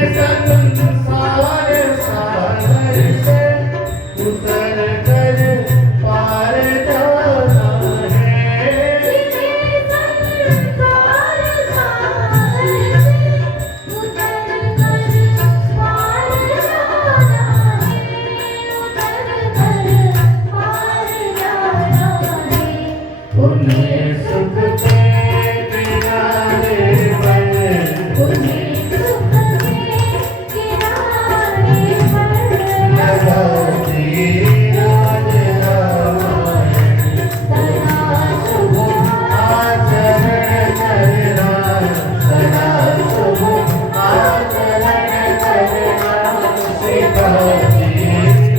संसार सागर से उतर कर पार जाना है। संसार सागर से उतर कर पार जाना है, उतर कर पार जाना है। उन्हें सुख के किनारे पर उन्हें सुख के किनारे पर लगाती रोज रामायण। सदा शुभ आचरण करना, सदा शुभ आचरण करना सिखाती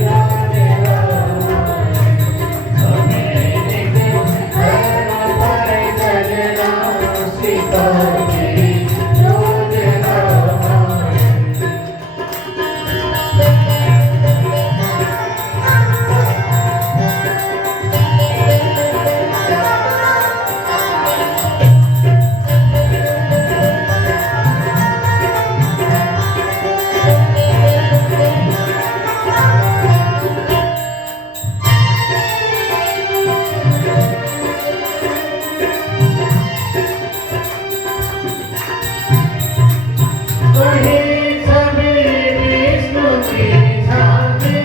रोज रामायण। हमें नित धर्म पर चलना सिखाती रोज रामायण। वहीं सभी विष्णु की झांकी,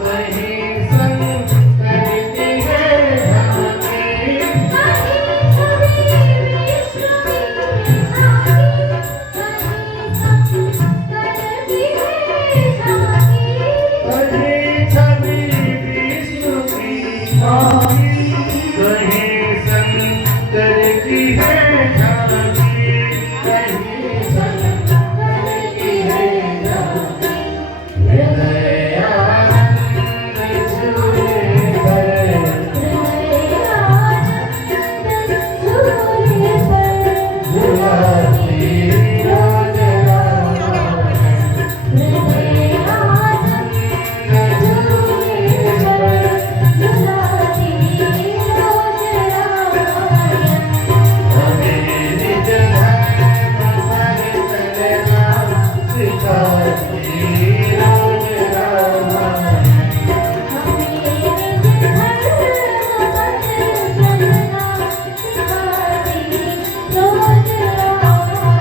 वहीं शंकर की है झांकी। कहीं सभी विष्णु की झांकी, कहीं शंकर की है झांकी। वहीं सभी विष्णु की झांकी, वहीं शंकर की है झांकी। वहीं शंकर की है झांकी। हृदय आनंद छूए कर हृदय आनंद छूए पर झुलाती रोज रामायण। हृदय आनंद छूए पर झुलाती रोज रामायण। हमें निज धर्म पर चलना सिखाती रोज रामायण। हमें निज धर्म पर चलना सिखाती रोज रामायण।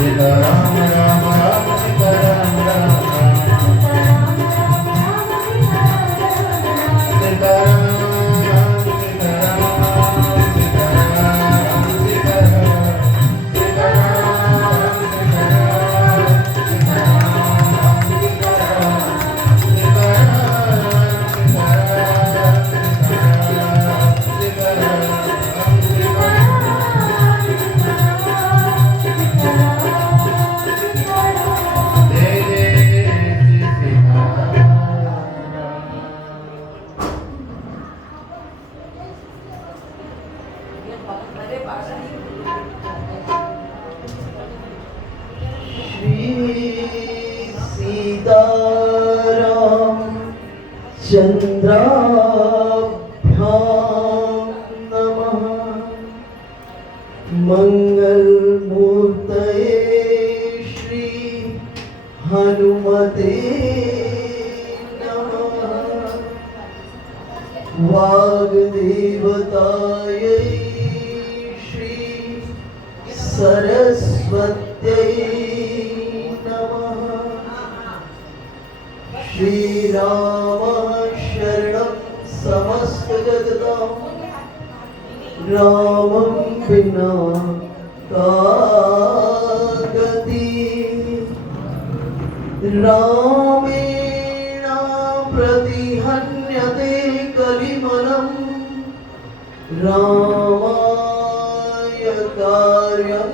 सीता राम राम राम सीता राम राम राम सीता राम सीता राम सीता राम सीता राम सीता सीताराम चंद्राभ्यां नमः मंगलमूर्तये श्री हनुमते नमः वाग्देवतायै श्री सरस्वत्यै श्री राम शरणं समस्त जगतां रामं विना का गति रामेण प्रतिहन्यते कलिमलं रामाय कार्यं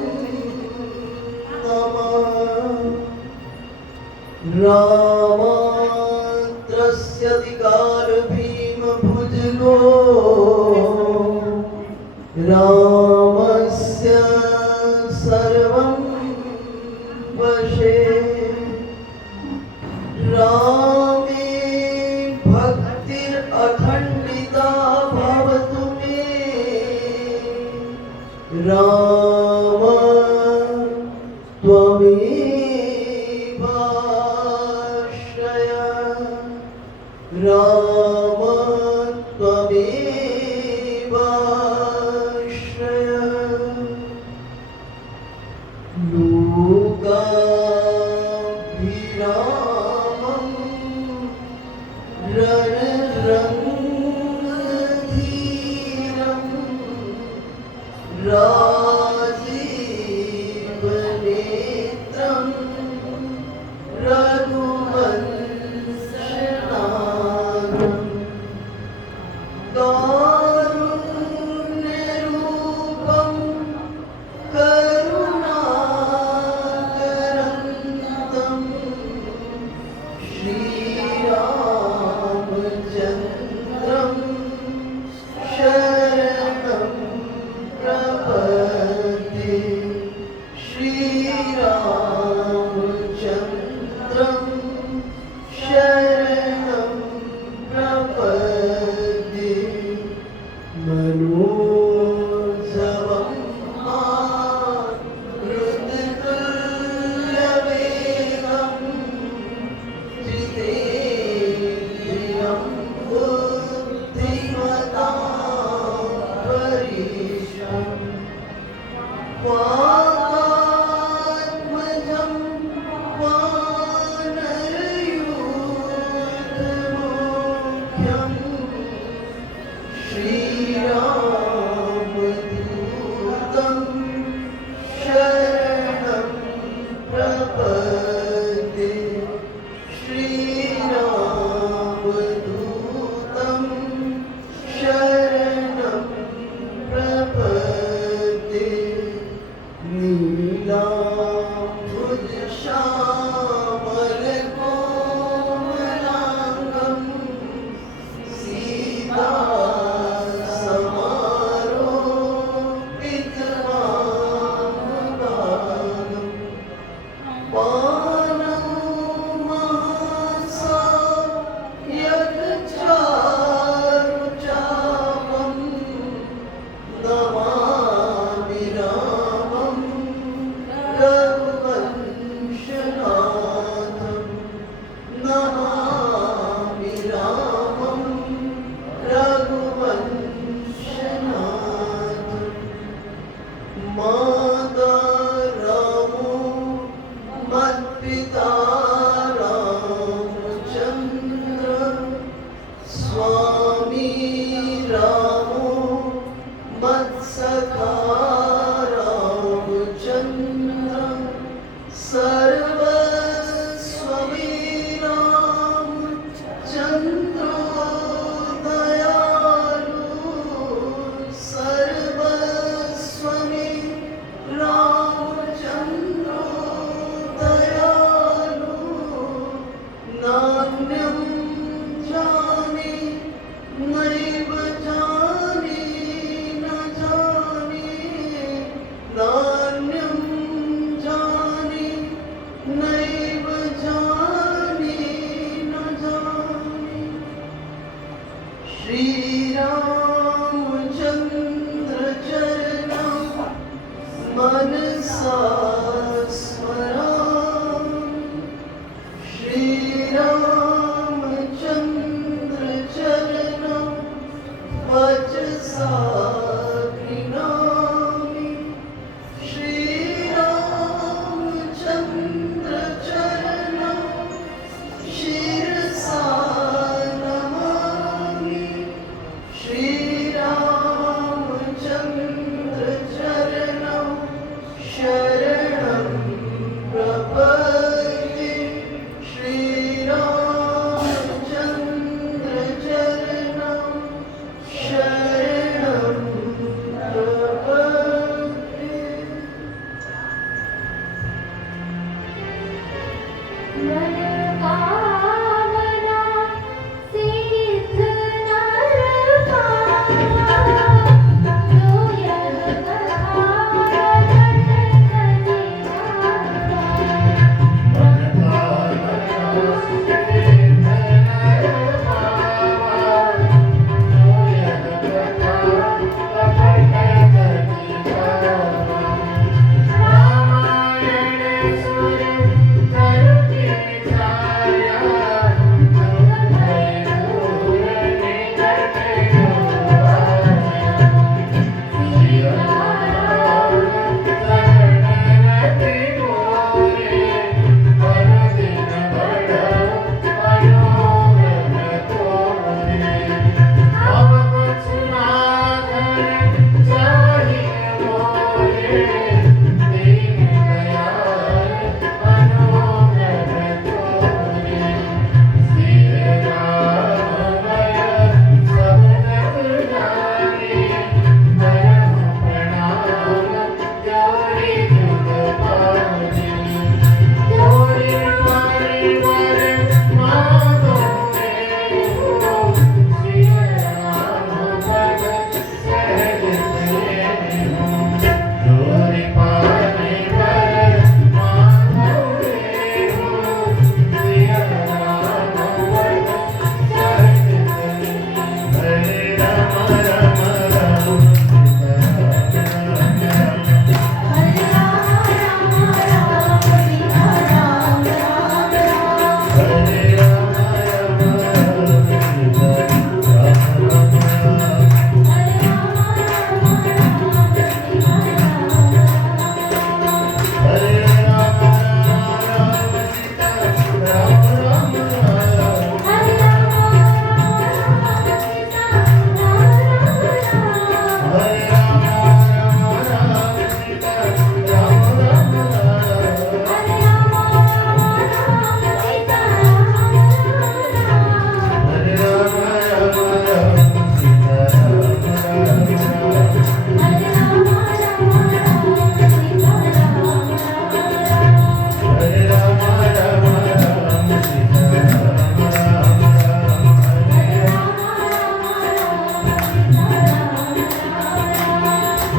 नमः रामात्रस्यतिकार भीमभुजगो रामस्य सर्वं वशे रामे भक्तिरखण्डिता भवतु मे राम त्वमेवाश्रय राम त्वमेवाश्रय लोकाभिरामं रणरङ्गधीरं राजीवनेत्रं रघुवंशनाथं कारुण्यरूपं करुणाकरन्दं श्रीरामचन्द्रं शरणं प्रपद्ये श्रीरामचन्द्रं शरणं प्रपद्ये मनोजवं मारुततुल्यवेगं जितेन्द्रियं बुद्धिमतां वरिष्ठम् वातात्मजं वानरयूथमुख्यं श्रीरामदूतं शरणं प्रपद्ये श्रीरामदूतं शरणं प्रपद्ये नीलाम्बुजश्यामलकोमलाङ्गं सीतासमारोपितवामभागं पाणौ महासायकचारुचापं नमामि रामं शिरसा स्मरामि श्रीरामचन्द्र चरणं वचसा गृह्णामि श्रीरामचन्द्र चरणं शिरसा नमामि श्रीरामचन्द्र चरणं शरणं प्रपद्ये श्रीरामचन्द्र चरणं शरणं प्रपद्ये मनकामना सिद्ध नर पावा जो यह कथा रटत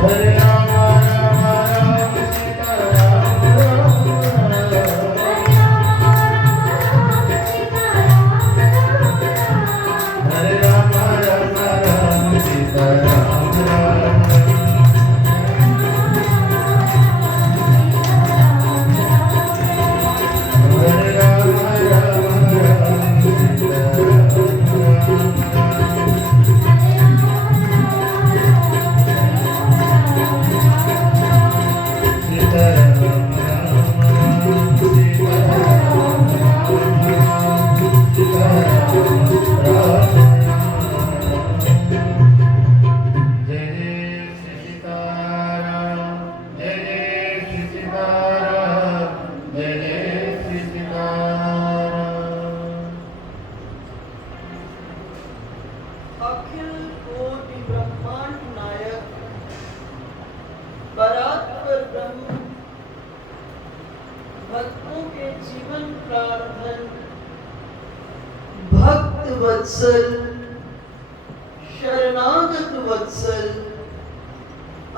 निरावा अखिल कोटि ब्रह्मांड नायक परात्पर ब्रह्म भक्तों के जीवन प्रार्थन भक्त वत्सल शरणागत वत्सल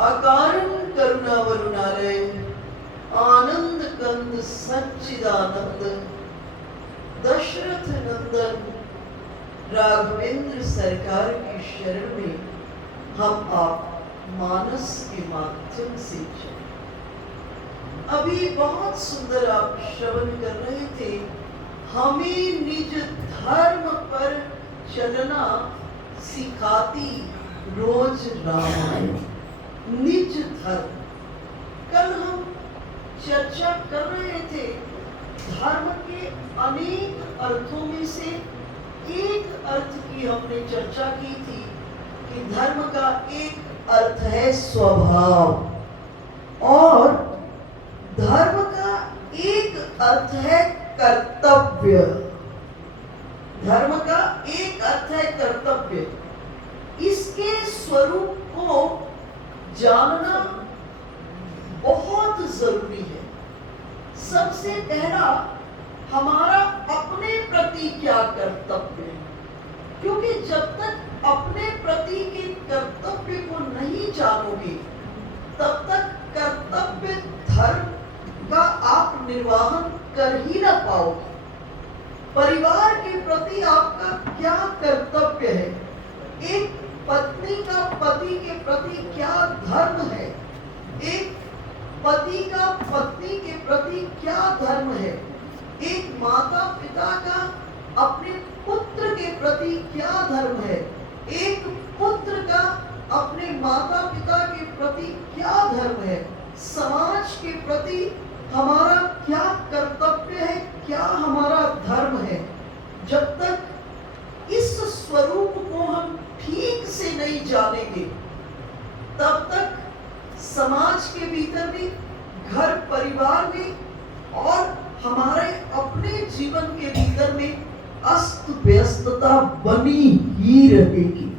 अकारण करुणा वरुणालय आनंद कंद सच्चिदानंद दशरथ नंदन राघवेंद्र सरकार की शरण में हम आप मानस के माध्यम से चले। अभी बहुत सुंदर आप श्रवण कर रहे थे, हमें निज धर्म पर चलना सिखाती रोज रामायण। निज धर्म, कल हम चर्चा कर रहे थे धर्म के अनेक अर्थों में से एक अर्थ की हमने चर्चा की थी कि धर्म का एक अर्थ है स्वभाव, और धर्म का एक अर्थ है कर्तव्य। धर्म का एक अर्थ है कर्तव्य। इसके स्वरूप को जानना बहुत जरूरी है। सबसे पहला, हमारा अपने प्रति क्या कर्तव्य है, क्योंकि जब तक अपने प्रति के कर्तव्य को नहीं जानोगे तब तक कर्तव्य धर्म का आप निर्वाहन कर ही ना पाओगे। परिवार के प्रति आपका क्या कर्तव्य है, एक पत्नी का पति के प्रति क्या धर्म है, एक पति का पत्नी के प्रति क्या धर्म है, एक माता पिता का अपने पुत्र के प्रति क्या धर्म है, एक पुत्र का अपने माता पिता के प्रति क्या धर्म है, समाज के प्रति हमारा क्या कर्तव्य है, क्या हमारा धर्म है। जब तक इस स्वरूप को हम ठीक से नहीं जानेंगे तब तक समाज के भीतर भी, घर परिवार में और हमारे अपने जीवन के भीतर में अस्त व्यस्तता बनी ही रहेगी।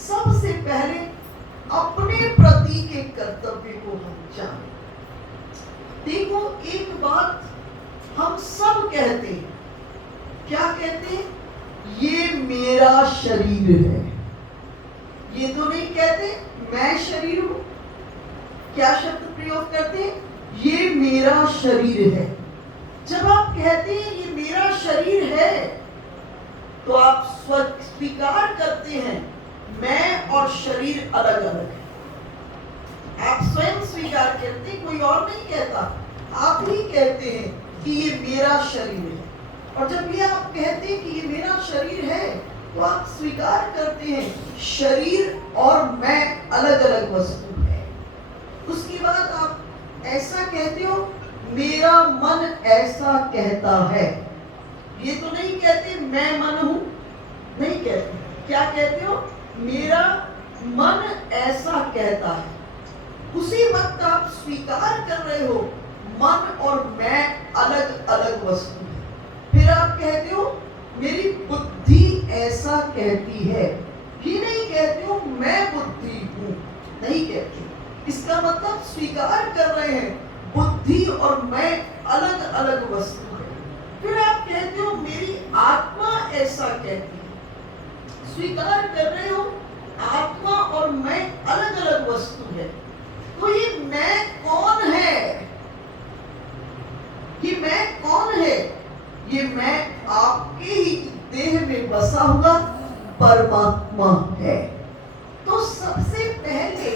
सबसे पहले अपने प्रति के कर्तव्य को हम जानें। देखो, एक बात हम सब कहते हैं, क्या कहते हैं? ये मेरा शरीर है। ये तो नहीं कहते मैं शरीर हूं। क्या शब्द प्रयोग करते हैं? ये मेरा शरीर है। जब आप कहते हैं ये मेरा शरीर है, तो आप स्वीकार करते हैं मैं और शरीर अलग अलग है। आप स्वयं स्वीकार करते हैं, कोई और नहीं कहता। आप ही कहते हैं कि ये मेरा शरीर है। और जब ये आप कहते हैं कि ये मेरा शरीर है, तो आप स्वीकार करते हैं शरीर और मैं अलग अलग वस्तु है। उसके बाद आप ऐसा कहते हो, मेरा मन ऐसा कहता है। ये तो नहीं कहते मैं मन हूं, नहीं कहते। क्या कहते हो? मेरा मन ऐसा कहता है। उसी वक्त आप स्वीकार कर रहे हो मन और मैं अलग अलग वस्तु है। फिर आप कहते हो मेरी बुद्धि ऐसा कहती है। ये नहीं कहते हो मैं बुद्धि हूं, नहीं कहते। इसका मतलब स्वीकार कर रहे हैं बुद्धि और मैं अलग अलग वस्तु है। फिर आप कहते हो मेरी आत्मा ऐसा कहती है। स्वीकार कर रहे हो आत्मा और मैं अलग अलग वस्तु है। तो ये मैं कौन है? ये मैं कौन है? ये मैं आपके ही देह में बसा हुआ परमात्मा है। तो सबसे पहले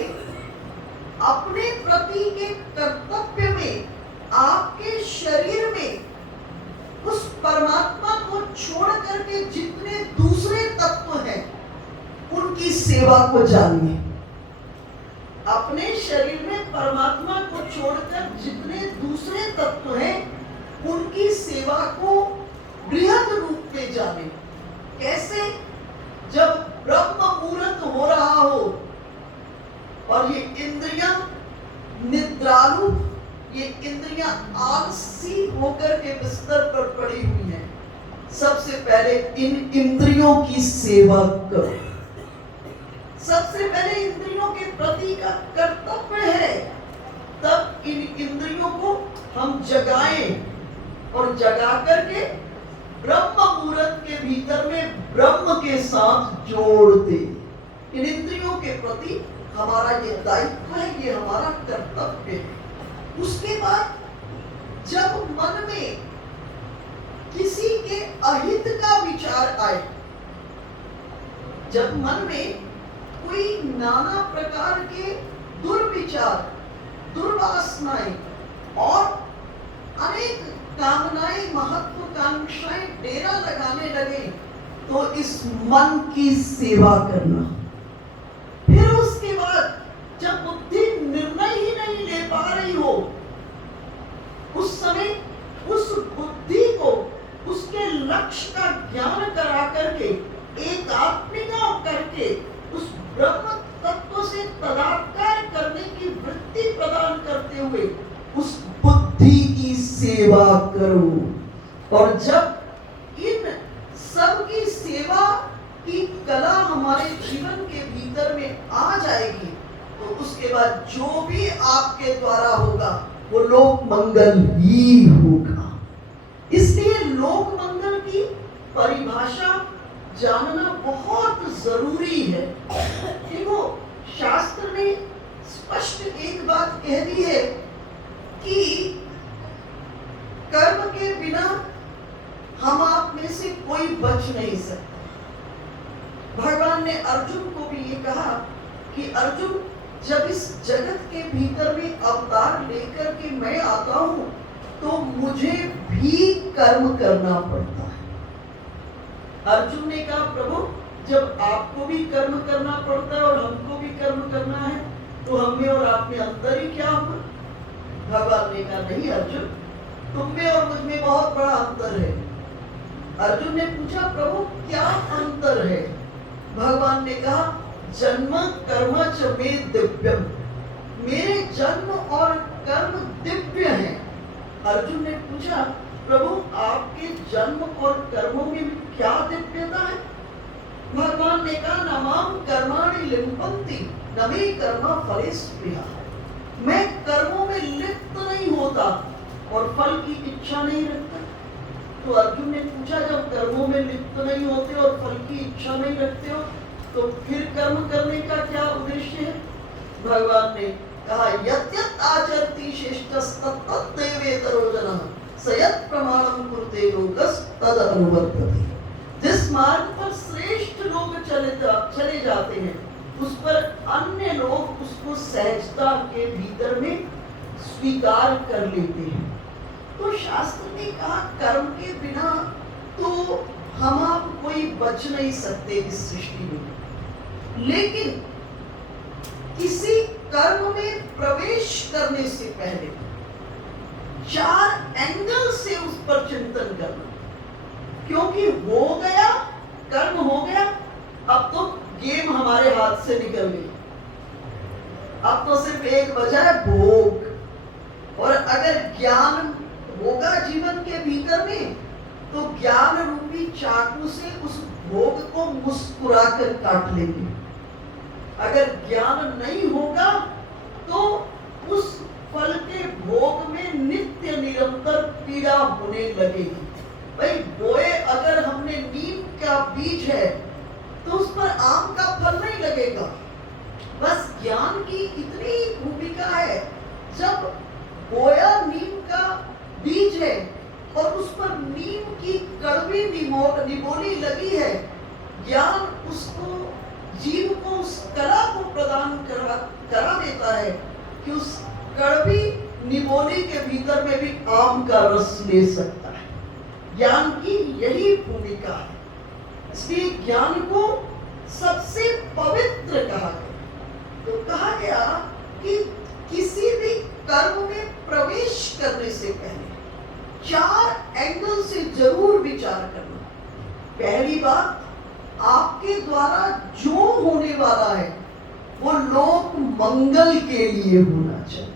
अपने प्रति के कर्तव्य में, आपके शरीर में उस परमात्मा को छोड़ करके जितने दूसरे तत्व हैं उनकी सेवा को जानिए। अपने शरीर में परमात्मा को छोड़कर जितने दूसरे तत्व हैं उनकी सेवा को बृहद रूप में जाने। कैसे? जब ब्रह्म मुहूर्त हो रहा हो और ये इंद्रियां निद्रालु, ये इंद्रियां आलसी होकर के बिस्तर पर पड़ी हुई हैं, सबसे पहले इन इंद्रियों की सेवा करो। सबसे पहले इंद्रियों के प्रति का कर्तव्य है, तब इन इंद्रियों को हम जगाएं और जगा करके ब्रह्म मुहूर्त के भीतर में ब्रह्म के साथ जोड़ दे। इन इंद्रियों के प्रति हमारा ये दायित्व है, ये हमारा कर्तव्य है। उसके बाद जब मन में किसी के अहित का विचार आए, जब मन में कोई नाना प्रकार के दुर्विचार, दुर्वासनाएं, और अनेक कामनाएं, महत्वाकांक्षाएं डेरा लगाने लगे, तो इस मन की सेवा करना। फिर उसके बाद जब बुद्धि निर्णय ही नहीं ले पा रही हो, उस समय उस बुद्धि को उसके लक्ष्य का ज्ञान करा करके, एकात्मिका करके, उस ब्रह्म तत्व से तदाकार करने की वृत्ति प्रदान करते हुए उस बुद्धि की सेवा करो। और जब इन सब की सेवा की कला हमारे जीवन के भीतर में आ जाएगी, तो उसके बाद जो भी आपके द्वारा होगा वो लोक मंगल ही होगा। इसलिए लोक मंगल की परिभाषा जानना बहुत जरूरी है। देखो, शास्त्र ने स्पष्ट एक बात कह दी है कि कर्म के बिना हम आप में से कोई बच नहीं सकता। भगवान ने अर्जुन को भी ये कहा कि अर्जुन, जब इस जगत के भीतर में अवतार लेकर के मैं आता हूं, तो मुझे भी कर्म करना पड़ता है। अर्जुन ने कहा, प्रभु, जब आपको भी कर्म करना पड़ता है और हमको भी कर्म करना है, तो हम में और आप में अंतर ही क्या हुआ? भगवान ने कहा, नहीं अर्जुन, तुम में और मुझ में बहुत बड़ा अंतर है। अर्जुन ने पूछा, प्रभु क्या अंतर है? भगवान ने कहा, जन्म कर्म च मे दिव्यम, मेरे जन्म और कर्म दिव्य हैं। अर्जुन ने पूछा, प्रभु आपके जन्म और कर्मों में क्या दिव्यता है? भगवान ने कहा, नमाम कर्माणि लिम्पन्ति न मे कर्म फले स्पृहा, मैं कर्मों में लिप्त नहीं होता और फल की इच्छा नहीं रखता। तो अर्जुन ने पूछा, जब कर्मों में लिप्त नहीं होते और फल की इच्छा नहीं रखते हो, तो फिर कर्म करने का क्या उद्देश्य है? भगवान ने कहा, यद्यत् आचरति श्रेष्ठस्तत्तद्देवेतरो जनः स यत् प्रमाणं कुरुते लोकस् तद् अनुवर्तते। जिस मार्ग पर श्रेष्ठ लोग चले जाते हैं, उस पर अन्य लोग उसको सहजता के भीतर में स्वीकार कर लेते हैं। तो शास्त्र ने कहा, कर्म के बिना तो हम आप कोई बच नहीं सकते इस सृष्टि में। लेकिन किसी कर्म में प्रवेश करने से पहले 4 एंगल से उस पर चिंतन करना। क्योंकि हो गया, कर्म हो गया, अब तो गेम हमारे हाथ से निकल गई। अब तो सिर्फ एक वजह है, भोग। और अगर ज्ञान होगा जीवन के भीतर में, तो ज्ञान रूपी चाकू से उस भोग को मुस्कुरा कर काट लेंगे। अगर ज्ञान नहीं होगा, तो उस फल के भोग में नित्य निरंतर पीड़ा होने लगेगी। भाई, बोए अगर हमने नीम का बीज है, तो उस पर आम का फल नहीं लगेगा। बस ज्ञान की इतनी भूमिका है, जब बोया नीम का बीज है और उस पर नीम की कड़वी निमोनी लगी है, ज्ञान उसको, जीव को उस कला को प्रदान करा देता है कि उस कड़वी निमोनी के भीतर में भी आम का रस ले सकता है। ज्ञान की यही भूमिका है। इसलिए ज्ञान को सबसे पवित्र कहा गया। तो कहा गया कि किसी भी कर्म में प्रवेश करने से पहले 4 एंगल से जरूर विचार करना। पहली बात, आपके द्वारा जो होने वाला है वो लोक मंगल के लिए होना चाहिए।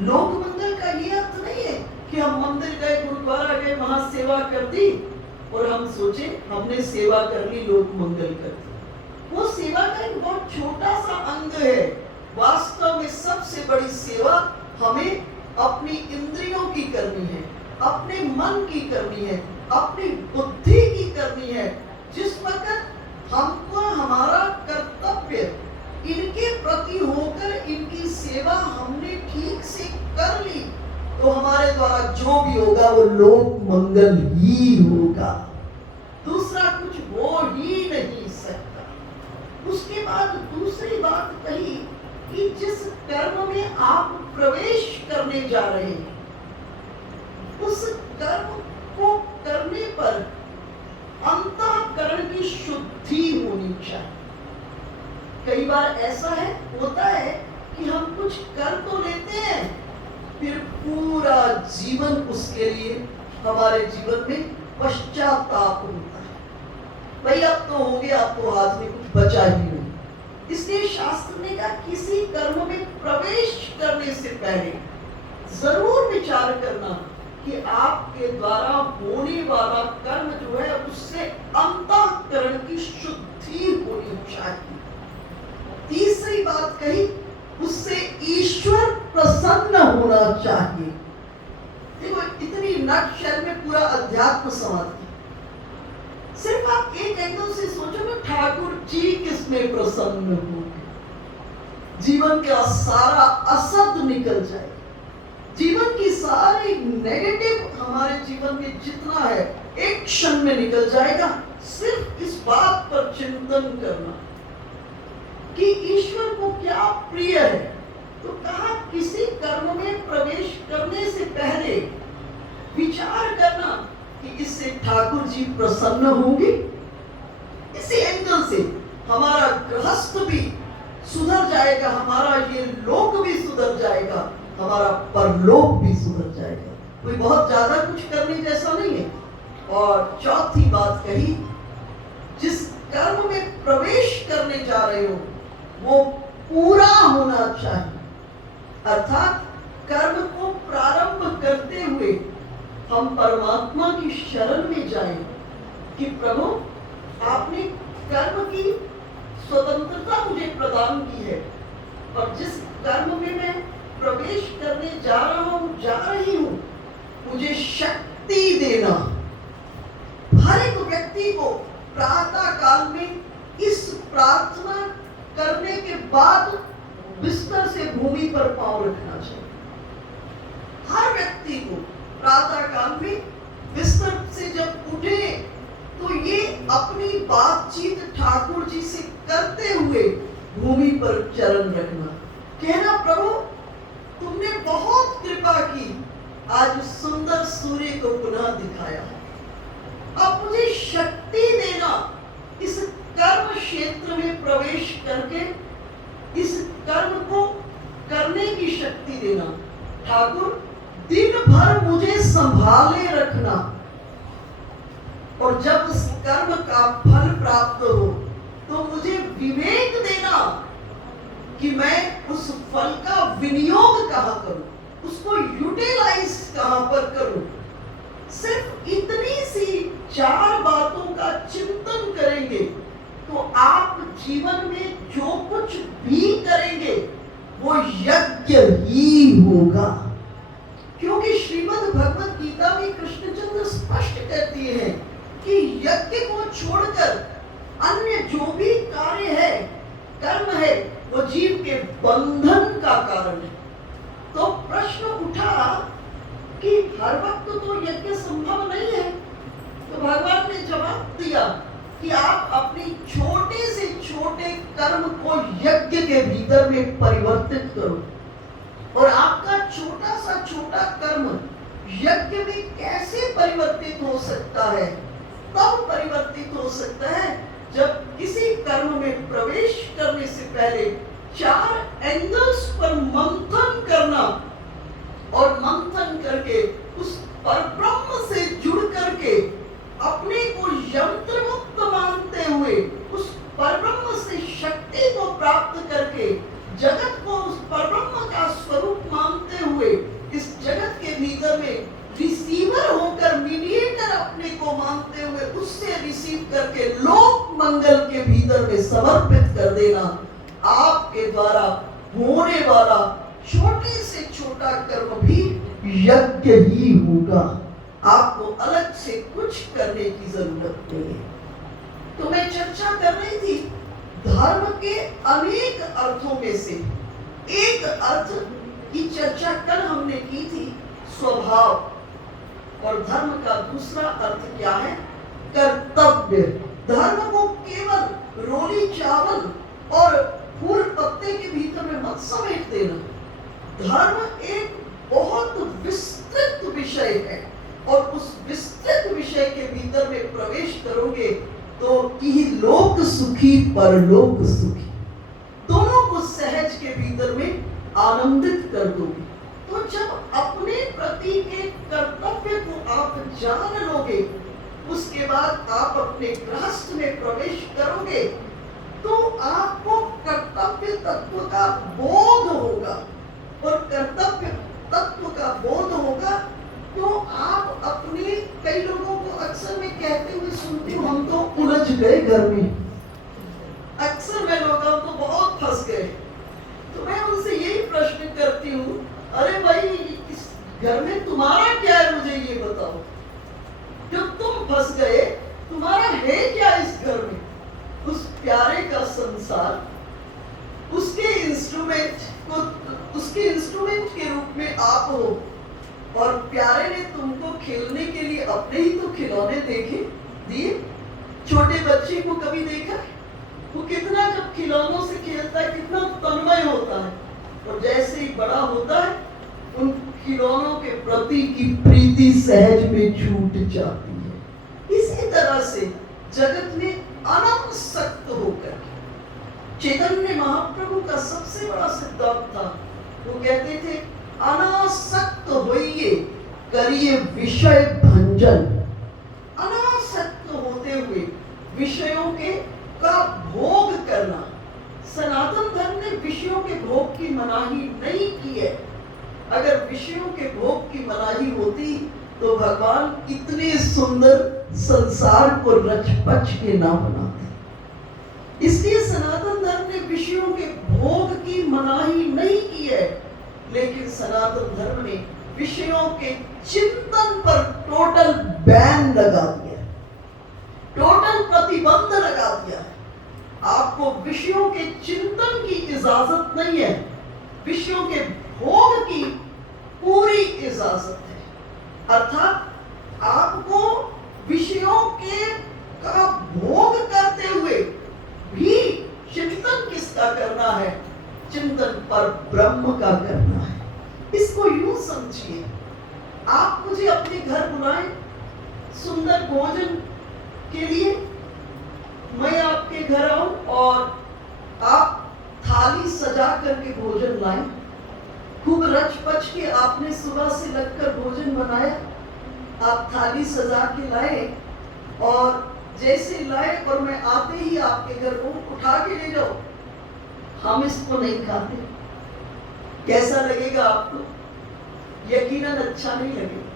लोक मंगल का ये अर्थ नहीं है कि हम मंदिर गए, गुरुद्वारा गए, वहां सेवा कर दी और हम सोचे हमने सेवा कर ली, लोक मंगल कर दी। वो सेवा का एक बहुत छोटा सा अंग है। वास्तव में सबसे बड़ी सेवा हमें अपनी इंद्रियों की करनी है, अपने मन की करनी है, अपनी बुद्धि की करनी है। जिस वक्त हमको हमारा कर्तव्य इनके प्रति होकर इनकी सेवा हमने ठीक से कर ली, तो हमारे द्वारा जो भी होगा वो लोक मंगल ही होगा, दूसरा कुछ हो ही नहीं सकता। उसके बाद दूसरी बात कही कि जिस कर्म में आप प्रवेश करने जा रहे हैं, उस कर्म को करने पर अंतःकरण की शुद्धि होनी चाहिए। कई बार ऐसा होता है कि हम कुछ कर तो लेते हैं, फिर पूरा जीवन उसके लिए हमारे जीवन में पश्चाताप होता है। भाई अब तो हो गया, अब तो हाथ में कुछ बचा ही नहीं। इसलिए शास्त्र ने कहा किसी कर्म में प्रवेश करने से पहले जरूर विचार करना कि आपके द्वारा होने वाला कर्म जो है उससे अंतःकरण की शुद्धि होनी चाहिए। तीसरी बात कही, उससे ईश्वर प्रसन्न होना चाहिए। देखो इतनी नटशेल में पूरा अध्यात्म समाधि, सिर्फ आप एक एंगल से सोचो ना, ठाकुर जी किसमें प्रसन्न होंगे, जीवन का सारा असद निकल जाए, जीवन की सारी नेगेटिव हमारे जीवन में जितना है एक क्षण में निकल जाएगा। सिर्फ इस बात पर चिंतन करना कि ईश्वर को क्या प्रिय है। तो कहा किसी कर्म में प्रवेश करने से पहले विचार करना कि इससे ठाकुर जी प्रसन्न होंगे। इसी एंगल से हमारा गृहस्थ भी सुधर जाएगा, हमारा ये लोक भी सुधर जाएगा, हमारा परलोक भी सुधर जाएगा। कोई बहुत ज्यादा कुछ करने जैसा नहीं है। और चौथी बात कही, जिस कर्म में प्रवेश करने जा रहे हो वो पूरा होना चाहिए। अर्थात कर्म को प्रारंभ करते हुए हम परमात्मा की शरण में जाएं कि प्रभु आपने कर्म की स्वतंत्रता मुझे प्रदान की है, और जिस कर्म में मैं प्रवेश करने जा रही हूं, मुझे शक्ति देना। हर एक व्यक्ति को प्रातः काल में इस प्रार्थना करने के बाद बिस्तर से भूमि पर पांव रखना चाहिए। हर व्यक्ति को प्रातः काल में बिस्तर से जब उठे तो ये अपनी बातचीत ठाकुर जी से करते हुए भूमि पर चरण रखना, कहना प्रभु तुमने बहुत कृपा की, आज सुंदर सूर्य को पुनः दिखाया है, अब मुझे शक्ति देना इस कर्म क्षेत्र में प्रवेश करके इस कर्म को करने की शक्ति देना। ठाकुर दिन भर मुझे संभाले रखना, और जब उस कर्म का फल प्राप्त हो तो मुझे विवेक देना कि मैं उस फल का विनियोग कहां करूं, उसको यूटिलाइज कहां पर करूं। सिर्फ इतनी सी 4 बातों का चिंतन करेंगे तो आप जीवन में जो कुछ भी करेंगे वो यज्ञ ही होगा। क्योंकि श्रीमद् भगवत गीता में कृष्णचंद्र स्पष्ट कहती है कि यज्ञ को छोड़कर अन्य जो भी कार्य है, कर्म है, वो जीव के बंधन का कारण है। तो प्रश्न उठा कि हर वक्त तो यज्ञ संभव नहीं है। तो भगवान ने जवाब दिया कि आप अपनी छोटे से छोटे कर्म को यज्ञ के भीतर में परिवर्तित करो, और आपका छोटा सा छोटा कर्म यज्ञ में कैसे परिवर्तित हो सकता है? तब परिवर्तित हो सकता है जब किसी कर्म में प्रवेश करने से पहले 4 एंगल्स पर मंथन करना, और मंथन करके उस परब्रह्म से जुड़ करके अपने को यंत्र मुक्त मानते हुए उस परब्रह्म से शक्ति को प्राप्त करके जगत को उस परब्रह्म का स्वरूप मानते हुए इस जगत के भीतर में रिसीवर होकर, मीडिएटर अपने को मानते हुए उससे रिसीव करके लोक मंगल के भीतर में समर्पित कर देना। आपके द्वारा होने वाला छोटे से छोटा कर्म भी यज्ञ ही होगा। आपको अलग से कुछ करने की जरूरत नहीं है। तो मैं चर्चा कर रही थी धर्म के अनेक अर्थों में से एक अर्थ की चर्चा कल हमने की थी, स्वभाव। और धर्म का दूसरा अर्थ क्या है? कर्तव्य। धर्म को केवल रोटी चावल और फूल पत्ते के भीतर में मत समेट देना। धर्म एक बहुत विस्तृत विषय है और उस विस्तृत विषय के भीतर में प्रवेश करोगे तो इहलोक सुखी परलोक सुखी, दोनों को सहज के भीतर में आनंदित कर दोगे। तो जब अपने प्रति के कर्तव्य को आप जान लोगे, उसके बाद आप अपने गृहस्थ में प्रवेश करोगे तो आपको कर्तव्य तत्व का बोध होगा, और कर्तव्य तत्व का बोध होगा तो आप अपने, कई लोगों को अक्सर मैं कहते हुए सुनती हूँ, हम तो उलझ गए घर में। अक्सर मैं लोगों को बहुत फंस गए, तो मैं उनसे यही प्रश्न करती हूँ, अरे भाई इस घर में तुम्हारा क्या है, मुझे ये बताओ। जब तुम फंस गए, तुम्हारा है क्या इस घर में? उस प्यारे का संसार, उसके इंस्ट्रूमेंट के रूप में आप हो, और प्यारे ने तुमको खेलने के लिए अपने ही तो खिलौने दिए। छोटे बच्चे को कभी देखा है? वो कितना जब खिलौनों से खेलता है कितना तन्मय होता है, और जैसे ही बड़ा होता है उन खिलौनों के प्रति की प्रीति सहज में छूट जाती है। इसी तरह से जगत में अनासक्त होकर, चैतन्य महाप्रभु का सबसे बड़ा सिद्धांत था, वो कहते थे अनासक्त होइए करिए विषय भंजन। अनासक्त होते हुए विषयों के का भोग करना। सनातन धर्म ने विषयों के भोग की मनाही नहीं की है। अगर विषयों के भोग की मनाही होती तो भगवान इतने सुंदर संसार को रचपच के ना बनाते। इसलिए सनातन धर्म ने विषयों के भोग की मनाही नहीं की है, लेकिन सनातन धर्म ने विषयों के चिंतन पर टोटल बैन लगा दिया है, टोटल प्रतिबंध लगा दिया है। आपको विषयों के चिंतन की इजाजत नहीं है, विषयों के भोग की पूरी इजाजत है। अर्थात आपको विषयों के का भोग करते हुए भी चिंतन किसका करना है? चिंतन पर ब्रह्म का करना है। इसको यूं समझिए, आप मुझे अपने घर बुलाएं सुंदर भोजन के लिए, मैं आपके घर आऊं और आप थाली सजा करके भोजन लाएं, खूब रच पच के आपने सुबह से लगकर भोजन बनाया, आप थाली सजा के लाए, और जैसे लाए और मैं आते ही आपके घर को उठा के ले जाओ, हम इसको नहीं खाते, कैसा लगेगा आपको? यकीनन अच्छा नहीं लगेगा।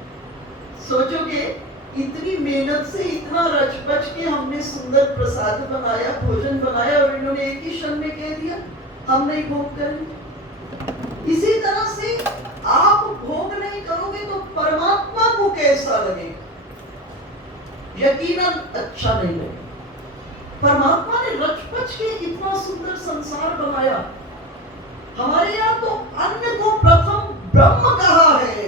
सोचोगे इतनी मेहनत से इतना रच-पच के हमने सुंदर प्रसाद बनाया, भोजन बनाया, और इन्होंने एक ही क्षण में कह दिया हम नहीं भोग करेंगे। इसी तरह से आप भोग नहीं करोगे तो परमात्मा को कैसा लगेगा? यकीनन अच्छा नहीं लगेगा। परमात्मा ने रच-पच के इतना सुंदर संसार बनाया। हमारे यहाँ तो अन्न को प्रथम ब्रह्म कहा है,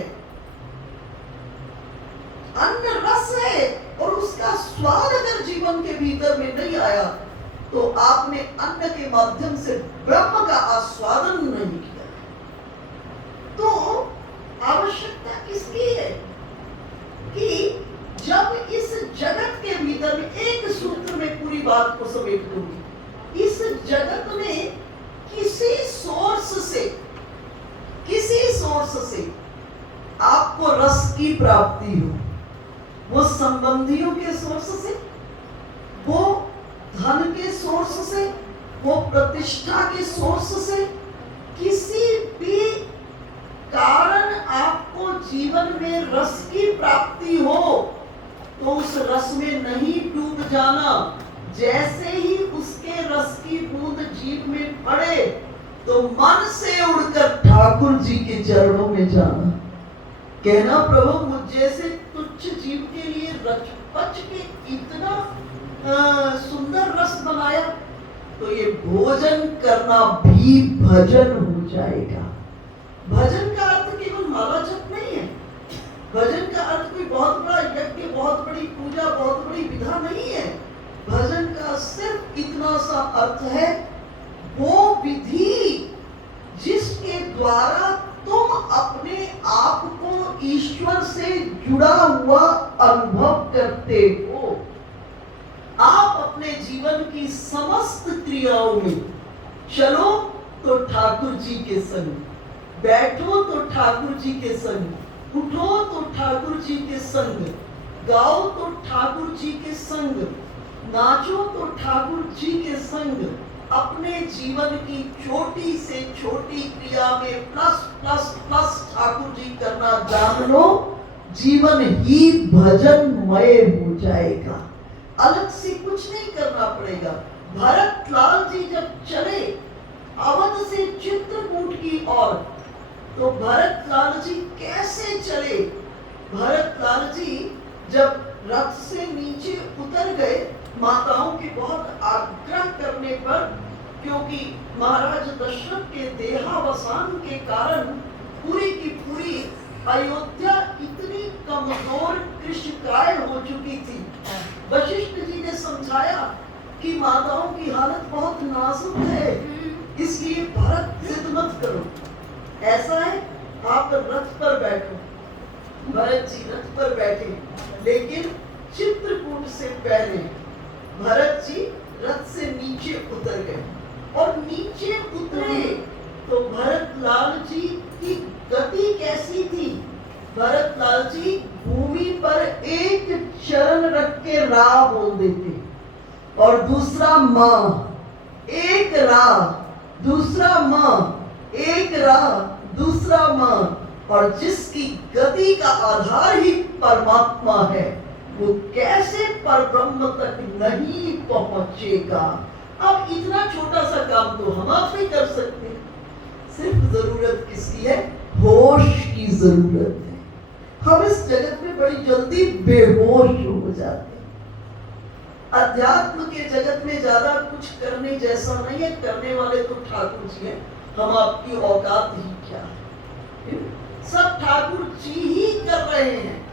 अन्न रस है, और उसका स्वाद अगर जीवन के भीतर में नहीं आया तो आपने अन्न के माध्यम से ब्रह्म का आस्वादन नहीं किया। तो आवश्यकता किसकी है कि जब इस जगत के भीतर में, एक सूत्र में पूरी बात को समेट दूंगी, इस जगत में किसी सोर्स से आपको रस की प्राप्ति हो, वो संबंधियों के सोर्स से, वो धन के सोर्स से, वो प्रतिष्ठा के सोर्स से, किसी भी कारण आपको जीवन में रस की प्राप्ति हो तो उस रस में नहीं डूब जाना। जैसे ही उसके रस की बूंद जीभ में पड़े तो मन से उड़कर ठाकुर जी के चरणों में जाना, कहना प्रभु मुझ जैसे तुच्छ जीव के लिए रच-पच के इतना सुंदर रस बनाया, तो ये भोजन करना भी भजन हो जाएगा। भजन का अर्थ केवल माला जप नहीं है, भजन का अर्थ कोई बहुत बड़ा यज्ञ, बहुत बड़ी पूजा, बहुत बड़ी विधा नहीं है। भजन का सिर्फ इतना सा अर्थ है, वो विधि जिसके द्वारा तुम अपने आप को ईश्वर से जुड़ा हुआ अनुभव करते हो। आप अपने जीवन की समस्त क्रियाओं में चलो तो ठाकुर जी के संग, बैठो तो ठाकुर जी के संग, उठो तो ठाकुर जी के संग, गाओ तो ठाकुर जी के संग, नाचो तो ठाकुर जी के संग। अपने जीवन की छोटी से छोटी क्रिया में plus plus plus Thakur ji करना जान लो, जीवन ही भजनमय हो जाएगा। अलग से कुछ नहीं करना पड़ेगा। भरत लाल जी जब चले अवध से चित्रकूट की ओर, तो भरत लाल जी कैसे चले? भरत लाल जी जब रथ से नीचे उतर गए, माताओं के बहुत आग्रह करने पर, क्योंकि महाराज दशरथ के देहावसान के कारण पूरी की पूरी अयोध्या इतनी कमजोर कृषकाय हो चुकी थी। वशिष्ठ जी ने समझाया कि माताओं की हालत बहुत नाजुक है, इसलिए भरत जिद मत करो, ऐसा है आप रथ पर बैठो। भरत जी रथ पर बैठे, लेकिन चित्रकूट से पहले भरत जी रथ से नीचे उतर गए, और नीचे उतरे तो भरत लाल जी की गति कैसी थी? भरत लाल जी भूमि पर एक चरण रख के रा बोल देते, और दूसरा माँ, एक रा, दूसरा माँ, एक रा, दूसरा माँ। और जिसकी गति का आधार ही परमात्मा है, वो कैसे परब्रह्म तक नहीं पहुंचेगा? अब इतना छोटा सा काम तो हम आप भी कर सकते हैं। सिर्फ जरूरत किसकी है? होश की जरूरत है। हम इस जगत में बड़ी जल्दी बेहोश हो जाते हैं। अध्यात्म के जगत में ज्यादा कुछ करने जैसा नहीं है, करने वाले तो ठाकुर जी हैं, हम आपकी औकात ही क्या है? सब ठाकुर जी ही कर रहे हैं।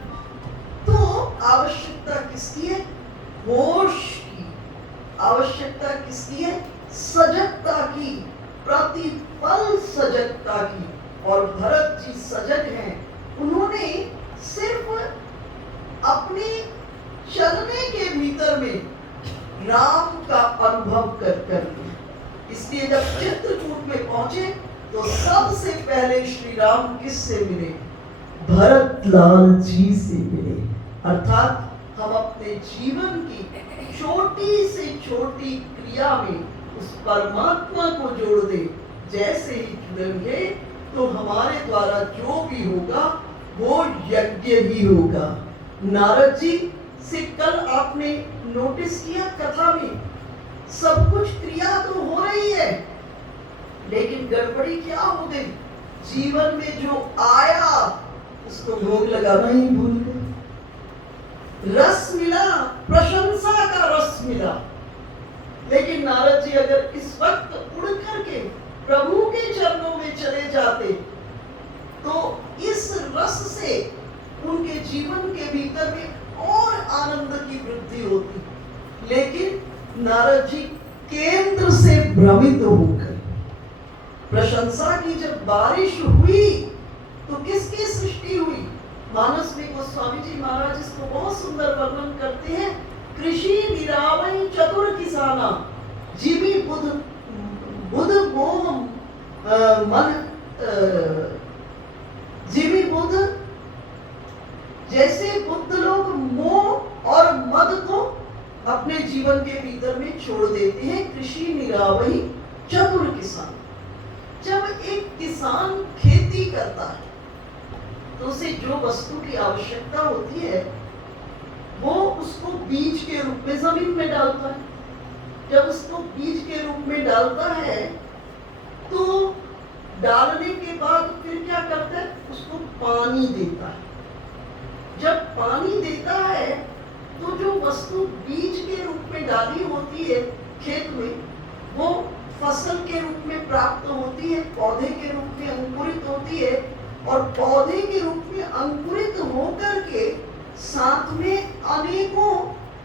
तो आवश्यकता किसकी है? होश की। आवश्यकता किसकी है? सजगता की, प्रतिपल सजगता की। और भरत जी सजग हैं। उन्होंने सिर्फ अपने चलने के भीतर में राम का अनुभव कर लिया। इसलिए जब चित्रकूट में पहुंचे तो सबसे पहले श्री राम किससे मिले? भरत लाल जी से मिले। अर्थात हम अपने जीवन की छोटी से छोटी क्रिया में उस परमात्मा को जोड़ दे। जैसे ही जुड़ेंगे तो हमारे द्वारा जो भी होगा वो यज्ञ ही होगा। नारद जी से कल आपने नोटिस किया कथा में, सब कुछ क्रिया तो हो रही है, लेकिन गड़बड़ी क्या हो गई? जीवन में जो आया उसको भोग लगाना ही भूल गए। रस मिला, प्रशंसा का रस मिला, लेकिन नारद जी अगर इस वक्त उड़ करके प्रभु के चरणों में चले जाते तो इस रस से उनके जीवन के भीतर में और आनंद की वृद्धि होती। लेकिन नारद जी केंद्र से भ्रमित होकर, प्रशंसा की जब बारिश हुई तो किसकी सृष्टि हुई? मानस में गोस्वामी जी महाराज इसको बहुत सुंदर वर्णन करते हैं। कृषि निरावई चतुर किसाना, जीवी बुध बुध मोह मन, जीवी बुध, जैसे बुद्ध लोग मोह और मद को अपने जीवन के भीतर में छोड़ देते हैं। कृषि निरावई चतुर किसान। जब एक किसान खेती करता है तो उसे जो वस्तु की आवश्यकता होती है वो उसको बीज के रूप में जमीन में डालता है। जब उसको बीज के रूप में डालता है तो डालने के बाद फिर क्या करता है? उसको पानी देता है। जब पानी देता है तो जो वस्तु बीज के रूप में डाली होती है खेत में, वो फसल के रूप में प्राप्त होती है, पौधे के रूप में अंकुरित होती है, और पौधे के रूप में अंकुरित होकर के साथ में अनेकों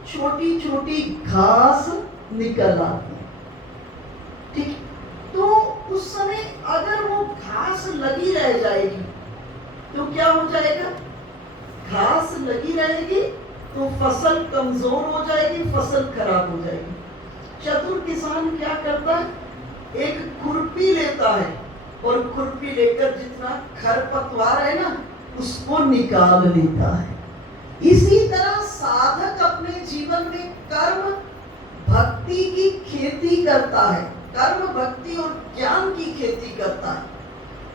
छोटी छोटी घास निकल आती है। ठीक, तो अगर वो घास लगी रह जाएगी तो क्या हो जाएगा? घास लगी रहेगी तो फसल कमजोर हो जाएगी, फसल खराब हो जाएगी। चतुर किसान क्या करता है? एक खुरपी लेता है और खुरपी लेकर जितना खरपतवार है ना उसको निकाल लेता है। इसी तरह साधक अपने जीवन में कर्म भक्ति की खेती करता है, कर्म भक्ति और ज्ञान की खेती करता है।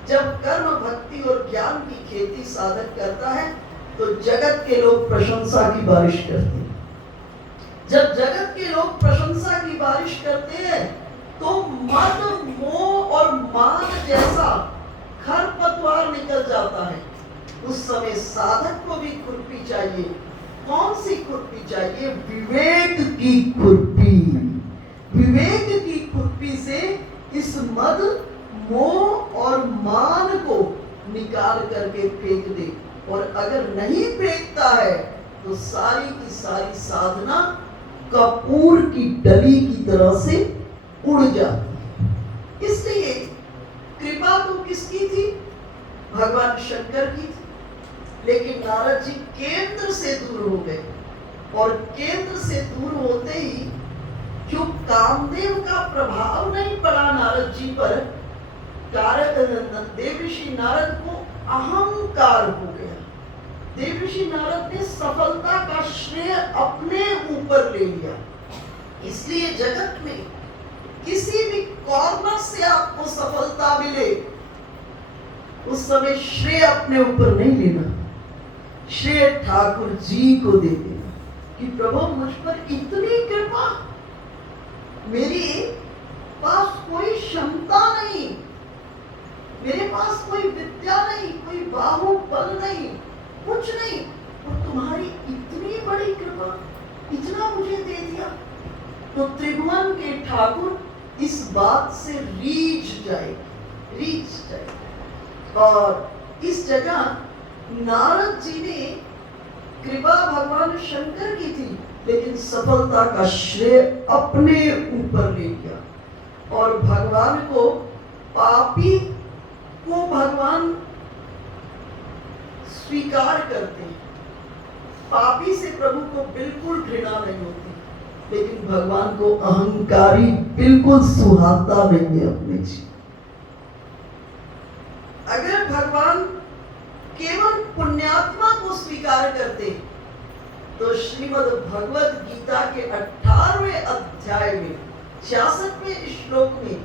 जब कर्म भक्ति और ज्ञान की खेती साधक करता है तो जगत के लोग प्रशंसा की बारिश करते हैं। जब जगत के लोग प्रशंसा की बारिश करते हैं तो मद मोह और मान जैसा खरपतवार निकल जाता है। उस समय साधक को भी खुरपी चाहिए। कौन सी खुरपी चाहिए? विवेक की खुरपी। विवेक की खुरपी से इस मद मोह और मान को निकाल करके फेंक दे। और अगर नहीं फेंकता है तो सारी की सारी साधना कपूर की डली की तरह से उड़ जाती है। इसलिए कृपा तो किसकी थी? भगवान शंकर की थी। लेकिन नारद जी केंद्र से दूर हो गए और केंद्र से दूर होते ही जो कामदेव का प्रभाव नहीं पड़ा नारद जी पर, देवऋषि नारद को अहंकार हो गया। देवऋषि नारद ने सफलता का श्रेय अपने ऊपर ले लिया। इसलिए जगत में किसी भी कॉर्नर से आपको सफलता मिले उस समय श्रेय अपने ऊपर नहीं लेना, श्रेय ठाकुर जी को दे देना कि प्रभु मुझ पर इतनी कृपा, मेरे पास कोई क्षमता नहीं, मेरे पास कोई विद्या नहीं, कोई बाहुबल नहीं, कुछ नहीं, और तुम्हारी इतनी बड़ी कृपा, इतना मुझे दे दिया। तो त्रिभुवन के ठाकुर इस बात से रीझ जाएगी। और इस जगह नारद जी ने कृपा भगवान शंकर की थी, लेकिन सफलता का श्रेय अपने ऊपर ले लिया। और भगवान को, पापी को भगवान स्वीकार करते हैं। पापी से प्रभु को बिल्कुल घृणा नहीं होती, लेकिन भगवान को अहंकारी बिल्कुल सुहाता नहीं है अपने जी। अगर भगवान केवल पुण्यात्मा को स्वीकार करते तो श्रीमद् भगवत गीता के 18वें अध्याय में 66वें श्लोक में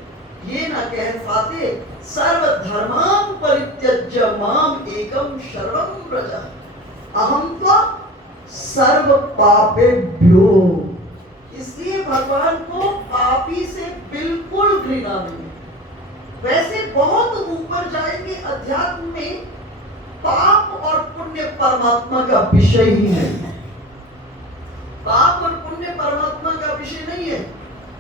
ये ना कह पाते, सर्वधर्मान् परित्यज्य माम एकम शरणं व्रज अहम त्वा सर्व पापेभ्यो। इसलिए भगवान को पापी से बिल्कुल घृणा नहीं है। वैसे बहुत ऊपर जाएंगे अध्यात्म में, पाप और पुण्य परमात्मा का विषय ही नहीं है। पाप और पुण्य परमात्मा का विषय नहीं है।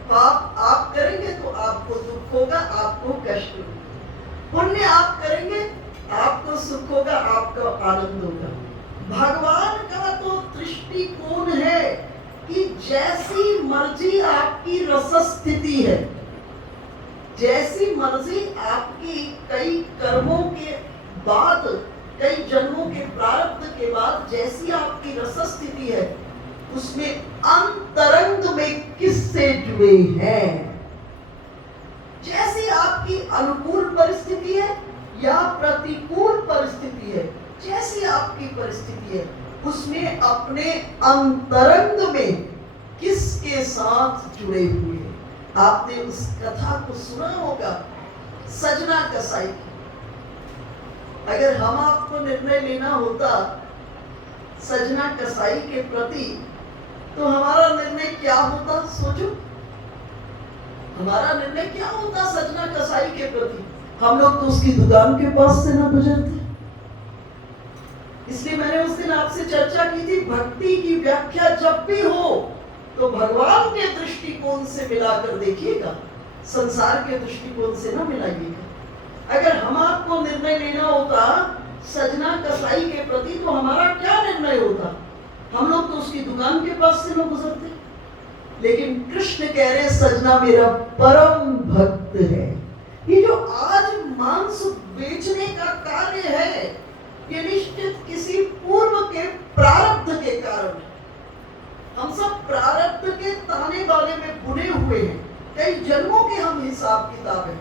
पाप आप करेंगे तो आपको दुख होगा, आपको कष्ट होगा। पुण्य आप करेंगे आपको सुख होगा, आपका आनंद होगा। भगवान का तो दृष्टिकोण है कि जैसी मर्जी आपकी रस स्थिति है, जैसी मर्जी आपकी कई कर्मों के बाद, कई जन्मों के प्रारब्ध के बाद जैसी आपकी रस स्थिति है, उसमें अंतरंग में किससे जुड़े हैं। जैसी आपकी अनुकूल परिस्थिति है या प्रतिकूल परिस्थिति है, जैसी आपकी परिस्थिति है, उसमें अपने अंतरंग में किसके साथ जुड़े हुए हैं। आपने उस कथा को सुना होगा, सजना कसाई की। अगर हम आपको निर्णय लेना होता सजना कसाई के प्रति, तो हमारा निर्णय क्या होता? सोचो, हमारा निर्णय क्या होता सजना कसाई के प्रति? हम लोग तो उसकी दुकान के पास से ना गुजरते। इसलिए मैंने उस दिन आपसे चर्चा की थी, भक्ति की व्याख्या जब भी हो तो भगवान के दृष्टिकोण से मिलाकर देखिएगा, संसार के दृष्टिकोण से ना मिलाइएगा। अगर हम आपको निर्णय लेना होता सजना कसाई के प्रति, तो हमारा क्या निर्णय होता? हम लोग तो उसकी दुकान के पास से न गुजरते। लेकिन कृष्ण कह रहे सजना मेरा परम भक्त है। ये जो आज मांस बेचने का कार्य है ये निश्चित किसी पूर्व के प्रारब्ध के कारण है। हम सब प्रारब्ध के ताने बाने में बुने हुए हैं, कई जन्मों के हम हिसाब किताब हैं।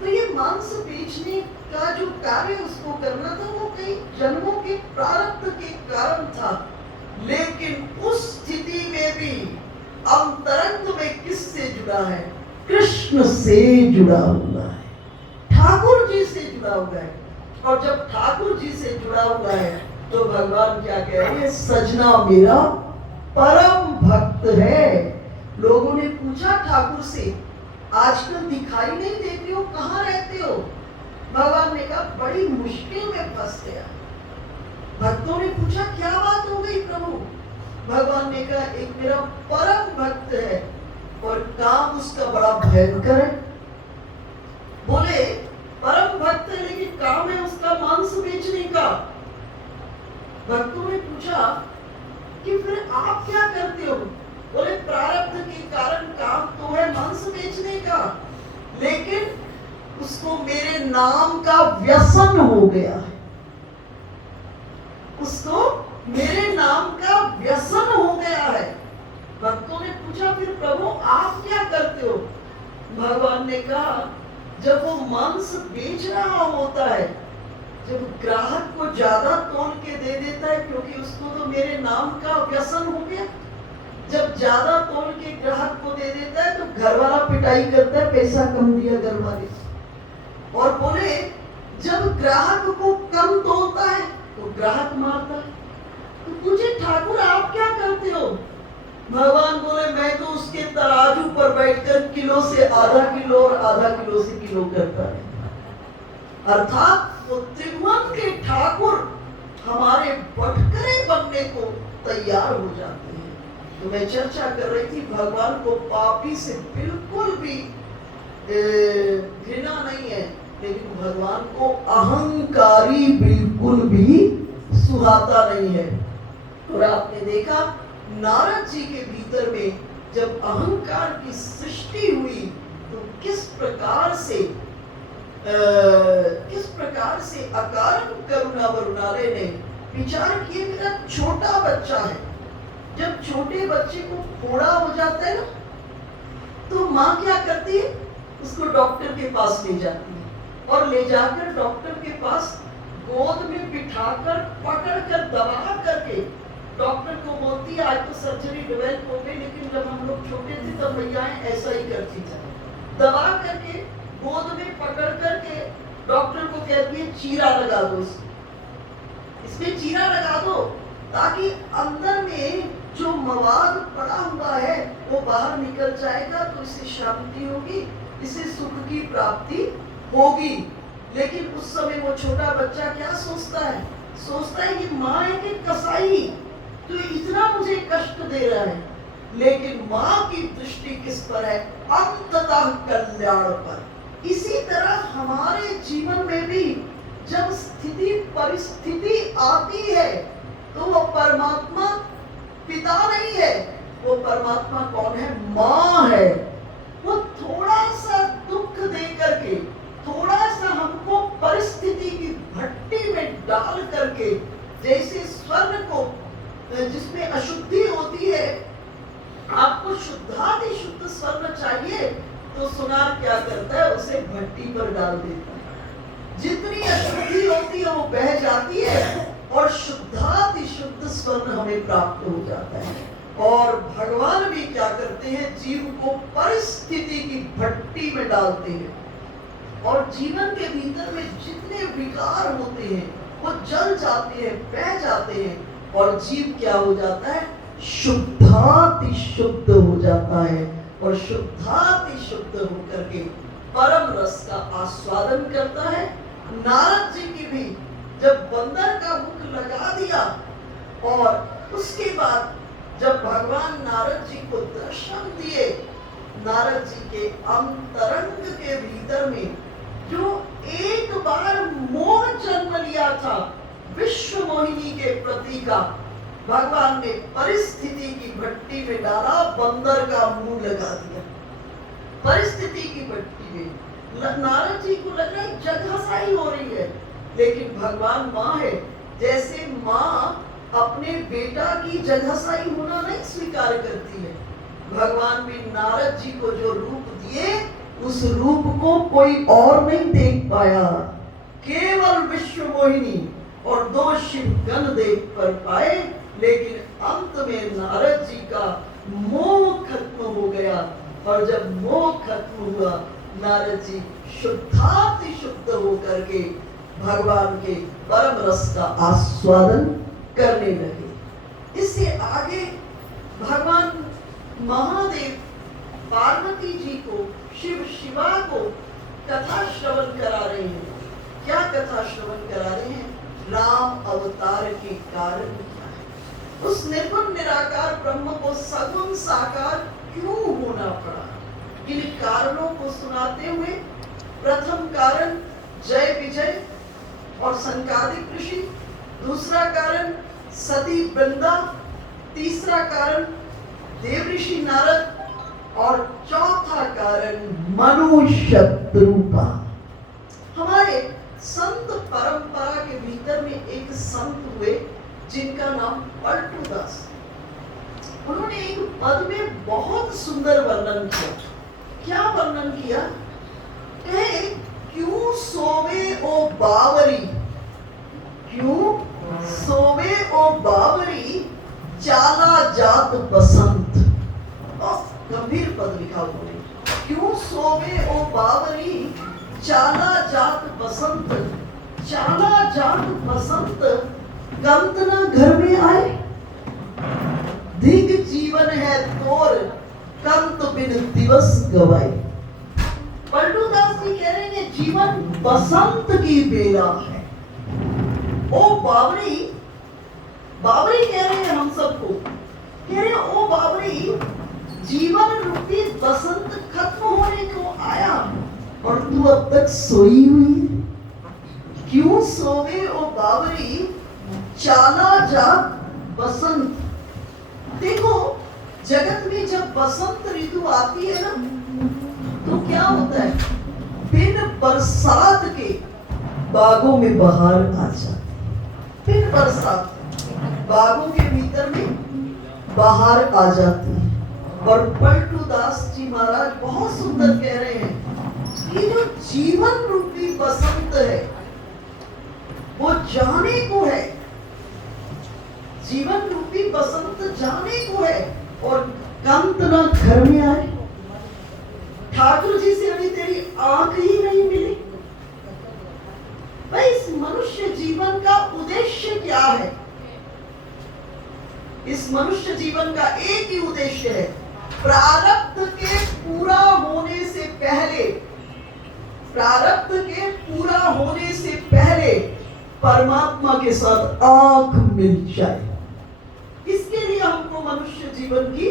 तो ये मांस बेचने का जो कार्य उसको करना था वो कई जन्मों के प्रारब्ध के कारण था। लेकिन उस स्थिति में भी अंतरंग में किससे जुड़ा है? कृष्ण से जुड़ा हुआ है, ठाकुर जी से जुड़ा हुआ है। और जब ठाकुर जी से जुड़ा हुआ है तो भगवान क्या कह रहे हैं? सजना मेरा परम भक्त है। लोगों ने पूछा ठाकुर से, आजकल दिखाई नहीं देते हो, कहाँ रहते हो? भगवान ने कहा बड़ी मुश्किल में फंस गया। भक्तों ने पूछा क्या बात हो गई प्रभु? भगवान ने कहा एक मेरा परम भक्त है और काम उसका बड़ा भयंकर है। बोले परम भक्त है लेकिन काम है उसका मांस बेचने का। भक्तों ने पूछा कि फिर आप क्या करते हो? बोले प्रारब्ध के कारण काम तो है मांस बेचने का, लेकिन उसको मेरे नाम का व्यसन हो गया है। उसको मेरे नाम का व्यसन हो गया है। भक्तों ने पूछा फिर प्रभु आप क्या करते हो? भगवान ने कहा जब वो मांस बेच रहा होता है, जब ग्राहक को ज्यादा तोल के दे देता है क्योंकि उसको तो मेरे नाम का व्यसन हो गया, जब ज्यादा तोल के ग्राहक को दे देता है तो घर वाला पिटाई करता है, पैसा कम दिया घर वाले। और बोले जब ग्राहक को कम तोलता है तो ग्राहक मारता है। तो पूछे ठाकुर आप क्या करते हो? भगवान बोले मैं तो उसके तराजू पर बैठकर किलो से आधा किलो और आधा किलो से किलो करता है। अर्थात वो त्रिभुवन के ठाकुर हमारे बटकरे बनने को तैयार हो जाते हैं। तो मैं चर्चा कर रही थी भगवान को पापी से बिल्कुल भी घृणा नहीं है, लेकिन भगवान को अहंकारी बिल्कुल भी सुहाता नहीं है। और आपने देखा नारद जी के भीतर में जब अहंकार की सृष्टि हुई तो किस प्रकार से अकारण करुणा वरुणालय ने विचार किए मेरा छोटा बच्चा है। जब छोटे बच्चे को फोड़ा हो जाता है ना तो माँ क्या करती है? उसको डॉक्टर के पास ले जाती है और ले जाकर डॉक्टर के पास गोद में बिठाकर पकड़कर दबा करके डॉक्टर को बोलती है आज तो सर्जरी डेवलप हो गई, लेकिन जब हम लोग छोटे थे तब भैयाएं ऐसा ही करती थी। दबा करके गोद में पकड़ करके डॉक्टर को कहती है चीरा लगा दो, इसमें चीरा लगा दो ताकि अंदर में जो मवाद पड़ा हुआ है वो बाहर निकल जाएगा, तो इससे शांति होगी, इससे सुख की प्राप्ति होगी। लेकिन उस समय वो छोटा बच्चा क्या सोचता है? सोचता है कि माँ है कि कसाई, तो इतना मुझे कष्ट दे रहा है। लेकिन माँ की दृष्टि किस पर है? अंततः कल्याण पर। इसी तरह हमारे जीवन में भी जब स्थिति परिस्थिति आती है तो वो परमात्मा पिता नहीं है, वो परमात्मा कौन है? माँ है। वो थोड़ा सा दुख दे करके, थोड़ा सा हमको परिस्थिति की भट्टी में डाल करके, जैसे स्वर्ण को जिसमें अशुद्धि होती है, आपको शुद्धाति शुद्ध स्वर्ण चाहिए तो सुनार क्या करता है? उसे भट्टी पर डाल देता है। जितनी अशुद्धि होती है वो बह जाती है और शुद्धाति शुद्ध स्वर्ण हमें प्राप्त हो जाता है। और भगवान भी क्या करते हैं? जीव को परिस्थिति की भट्टी में डालते हैं और जीवन के भीतर में जितने विकार होते हैं वो जल जाते हैं, बह जाते हैं और जीव क्या हो जाता है? शुद्धाति शुद्ध हो जाता है और शुद्धाति शुद्ध होकर के परम रस का आस्वादन करता है। नारद जी की भी जब बंदर का मुख लगा दिया और उसके बाद जब भगवान नारद जी को दर्शन दिए, नारद जी के अंतरंग के भीतर में जो एक बार मोह जन्म लिया था विश्व मोहिनी के प्रति का, भगवान ने परिस्थिति की भट्टी में डाला, बंदर का मुंह लगा दिया परिस्थिति की भट्टी में। नारद जी को लग रहा है जगहसाई हो रही है, लेकिन भगवान माँ है। जैसे माँ अपने बेटा की जगहसाई होना नहीं स्वीकार करती है, भगवान भी नारद जी को जो रूप दिए उस रूप को कोई और नहीं देख पाया, केवल विश्व मोहिनी और 2 शिव गण देख कर पाए। लेकिन अंत में नारद जी का मोह खत्म हो गया, और जब मोह खत्म हुआ नारद जी शुद्धाति शुद्ध होकर के भगवान के परम रस का आस्वादन करने लगे। इससे आगे भगवान महादेव पार्वती जी को, शिव शिवा को कथा श्रवण करा रहे हैं। क्या कथा श्रवण करा रहे हैं? राम अवतार के कारण क्या है, उस निर्गुण निराकार ब्रह्म को सगुण साकार क्यों होना पड़ा, इन कारणों को सुनाते हुए प्रथम कारण जय विजय और संकादिक ऋषि, दूसरा कारण सती वृंदा, तीसरा कारण देव ऋषि नारद, और चौथा कारण मनु शत्रुपा। हमारे संत परंपरा के भीतर में एक संत हुए जिनका नाम पलटू दास। उन्होंने एक पद में बहुत सुंदर वर्णन किया। क्या वर्णन किया? कहे, क्यों सोवे ओ बावरी, क्यों सोवे ओ बावरी, चाला जात बसंत। बहुत गंभीर पद लिखा उन्होंने। क्यों सोवे ओ बावरी, चाला जात बसंत, चाला जात बसंत, कंत न घर में आए, दिग जीवन है तोर, कंत बिन दिवस गवाए। पलटू दास जी कह रहे हैं जीवन बसंत की बेला है। ओ बावरी, बावरी कह रहे हैं हम सबको, कह रहे हैं ओ बावरी, जीवन रूपी बसंत खत्म होने को आया और तू अब तक सोई हुई है। क्यों सोवे ओ बावरी, चाला जा बसंत। देखो, जगत में जब बसंत ऋतु आती है ना, तो क्या होता है? बिन बरसात के बागों में बहार आ जाती, बिन बरसात बागों के भीतर में बहार आ जाती है। और पलटू दास जी महाराज बहुत सुंदर कह रहे हैं कि जो जीवन रूपी बसंत है वो जाने को है, जीवन रूपी बसंत जाने को है, और कंत ना घर में आए। ठाकुर जी से अभी तेरी आंख ही नहीं मिली। भाई, इस मनुष्य जीवन का उद्देश्य क्या है? इस मनुष्य जीवन का एक ही उद्देश्य है, प्रारब्ध के पूरा होने से पहले, प्रारब्ध के पूरा होने से पहले परमात्मा के साथ आंख मिल जाए। इसके लिए हमको मनुष्य जीवन की